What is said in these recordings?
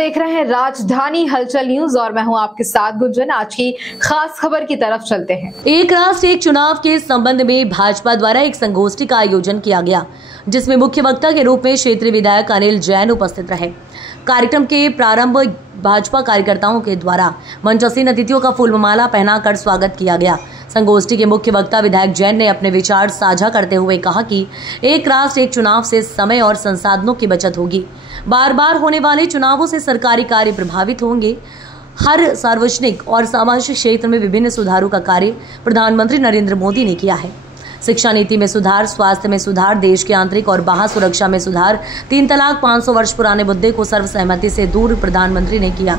देख रहे हैं राजधानी हलचल न्यूज और मैं हूं आपके साथ गुंजन। आज की खास खबर की तरफ चलते हैं। एक राष्ट्र एक चुनाव के संबंध में भाजपा द्वारा एक संगोष्ठी का आयोजन किया गया, जिसमें मुख्य वक्ता के रूप में क्षेत्रीय विधायक अनिल जैन उपस्थित रहे। कार्यक्रम के प्रारंभ भाजपा कार्यकर्ताओं के द्वारा मंचासीन अतिथियों का फूलमाला पहनाकर स्वागत किया गया। संगोष्ठी के मुख्य वक्ता विधायक जैन ने अपने विचार साझा करते हुए कहा कि एक राष्ट्र एक चुनाव से समय और संसाधनों की बचत होगी। बार बार होने वाले चुनावों से सरकारी कार्य प्रभावित होंगे। हर सार्वजनिक और सामाजिक क्षेत्र में विभिन्न सुधारों का कार्य प्रधानमंत्री नरेंद्र मोदी ने किया है। शिक्षा नीति में सुधार, स्वास्थ्य में सुधार, देश के आंतरिक और बाह्य सुरक्षा में सुधार, 3 तलाक 500 वर्ष पुराने मुद्दे को सर्वसहमति से दूर प्रधानमंत्री ने किया।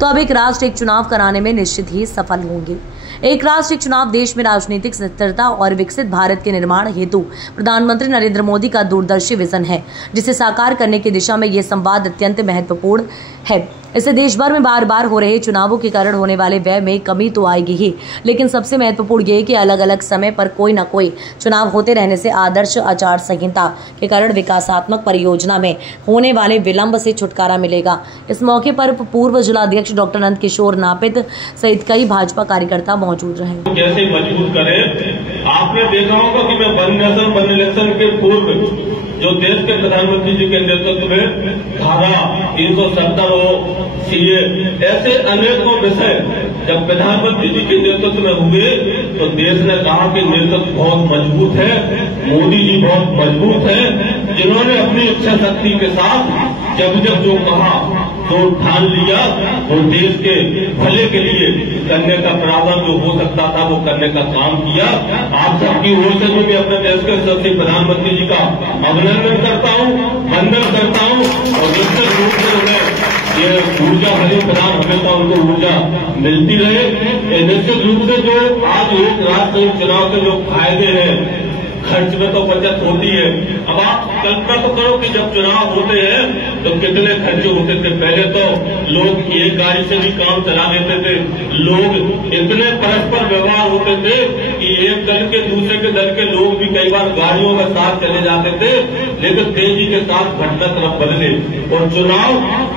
तो अब एक राष्ट्र एक चुनाव कराने में निश्चित ही सफल होंगे। एक राष्ट्र एक चुनाव देश में राजनीतिक स्थिरता और विकसित भारत के निर्माण हेतु प्रधानमंत्री नरेंद्र मोदी का दूरदर्शी विजन है, जिसे साकार करने की दिशा में ये संवाद अत्यंत महत्वपूर्ण है। इससे देश भर में बार बार हो रहे चुनावों के कारण होने वाले व्यय में कमी तो आएगी ही, लेकिन सबसे महत्वपूर्ण ये कि अलग अलग समय पर कोई न कोई चुनाव होते रहने से आदर्श आचार संहिता के कारण विकासात्मक परियोजना में होने वाले विलंब से छुटकारा मिलेगा। इस मौके पर पूर्व जिलाध्यक्ष डॉक्टर नंद किशोर नापित सहित कई भाजपा कार्यकर्ता मौजूद रहे। कैसे मजबूत करें, आपने देखा होगा कि मैं वन इलेक्शन के पूर्व जो देश के प्रधानमंत्री जी के नेतृत्व में धारा 370 हो, सीए, ऐसे अनेकों विषय जब प्रधानमंत्री जी के नेतृत्व में हुए तो देश ने कहा कि नेतृत्व बहुत मजबूत है, मोदी जी बहुत मजबूत है, जिन्होंने अपनी इच्छा शक्ति के साथ जब जब जो कहा तो ठान लिया, वो देश के भले के लिए करने का प्रावधान जो हो सकता था वो करने का काम किया। आप सबकी ओर से मैं भी अपने देश के सदस्य प्रधानमंत्री जी का अभिनंदन करता हूँ, वंदन करता हूँ और निश्चित रूप से उन्हें ये ऊर्जा भले प्रदान हमेशा उनको ऊर्जा मिलती रहे। निश्चित रूप से जो आज एक राष्ट्र चुनाव के जो फायदे हैं, खर्च में तो बचत होती है। अब आप कल्पना तो करो कि जब चुनाव होते हैं तो कितने खर्चे होते थे। पहले तो लोग एक गाड़ी से भी काम चला लेते थे, लोग इतने परस्पर व्यवहार होते थे कि एक दल के दूसरे के दल के लोग भी कई बार गाड़ियों के साथ चले जाते थे, लेकिन तेजी के साथ घटना तरफ बदले और चुनाव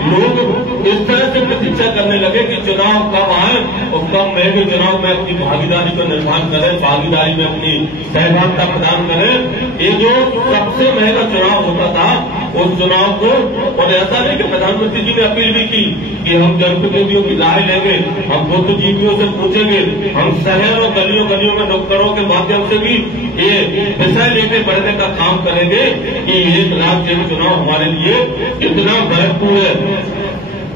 लोग इस तरह से प्रतीक्षा करने लगे कि चुनाव कब आए और कब महंगे चुनाव में अपनी भागीदारी का निर्माण करें, भागीदारी में अपनी सहभागिता प्रदान करें। ये जो सबसे महंगा चुनाव होता था उस चुनाव को, और ऐसा नहीं कि प्रधानमंत्री जी ने अपील भी की कि हम जनप्रतिनिधियों की राय लेंगे, हम बुद्धिजीवियों से पूछेंगे, हम शहर और गलियों गलियों में नुक्कड़ों के माध्यम से भी ये विषय लेके बढ़ने का काम करेंगे कि एक राष्ट्र एक चुनाव हमारे लिए कितना महत्वपूर्ण है।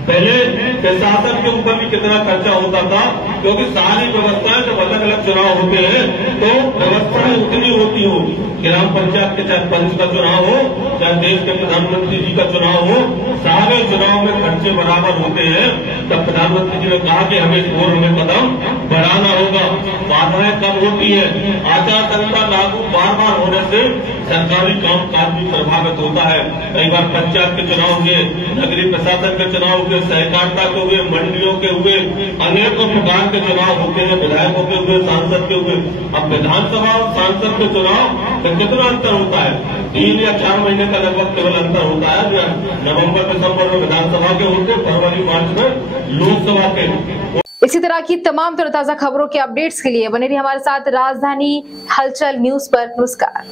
पहले प्रशासन के ऊपर भी कितना खर्चा होता था, क्योंकि सारी व्यवस्थाएं जब अलग अलग चुनाव होते हैं तो व्यवस्थाएं उतनी होती हो, ग्राम पंचायत के चाहे पंच का चुनाव हो, चाहे देश के प्रधानमंत्री जी का चुनाव हो, सारे चुनाव में खर्चे बराबर होते हैं। तब प्रधानमंत्री जी ने कहा कि हमें इस ओर हमें कदम बढ़ाना होगा। बाधाएं कम होती है, आचार संहिता लागू बार बार होने से सरकारी काम काज भी प्रभावित होता है। कई बार पंचायत के चुनाव हुए, नगरीय प्रशासन के चुनाव हुए, सहकारिता के हुए, मंडियों के हुए, अनेकों प्रकार के चुनाव होते हैं, विधायकों के हुए, सांसद के हुए। अब विधानसभा और सांसद के चुनाव में कितना अंतर होता है? 3 या 4 महीने का लगभग केवल अंतर होता है। नवंबर दिसंबर में विधानसभा के होते, फरवरी मार्च में लोकसभा के। इसी तरह की तमाम तरोताजा खबरों के अपडेट्स के लिए बने रहिए हमारे साथ राजधानी हलचल न्यूज पर। नमस्कार।